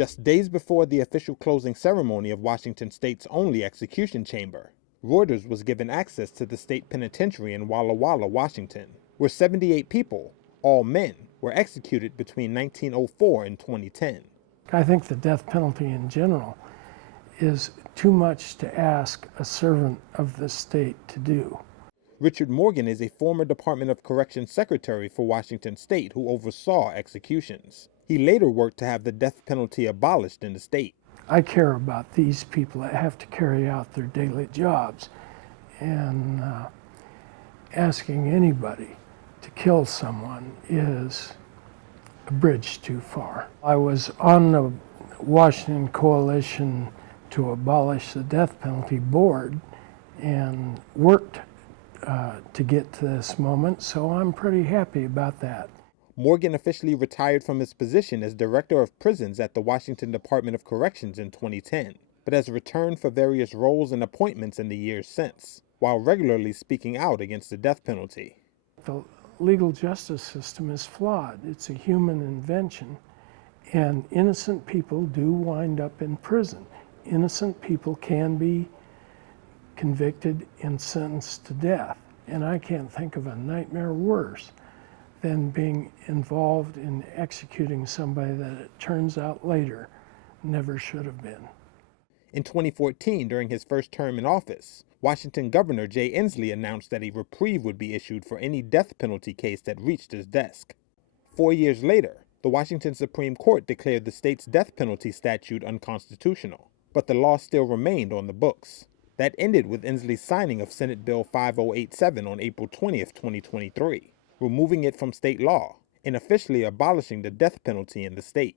Just days before the official closing ceremony of Washington State's only execution chamber, Reuters was given access to the state penitentiary in Walla Walla, Washington, where 78 people, all men, were executed between 1904 and 2010. I think the death penalty in general is too much to ask a servant of the state to do. Richard Morgan is a former Department of Corrections secretary for Washington State who oversaw executions. He later worked to have the death penalty abolished in the state. I care about these people that have to carry out their daily jobs, and asking anybody to kill someone is a bridge too far. I was on the Washington Coalition to Abolish the Death Penalty board and worked to get to this moment, so I'm pretty happy about that. Morgan officially retired from his position as Director of Prisons at the Washington Department of Corrections in 2010, but has returned for various roles and appointments in the years since, while regularly speaking out against the death penalty. The legal justice system is flawed. It's a human invention, and innocent people do wind up in prison. Innocent people can be convicted and sentenced to death, and I can't think of a nightmare worse than being involved in executing somebody that it turns out later never should have been. In 2014, during his first term in office, Washington Governor Jay Inslee announced that a reprieve would be issued for any death penalty case that reached his desk. 4 years later, the Washington Supreme Court declared the state's death penalty statute unconstitutional, but the law still remained on the books. That ended with Inslee's signing of Senate Bill 5087 on April 20, 2023. Removing it from state law and officially abolishing the death penalty in the state.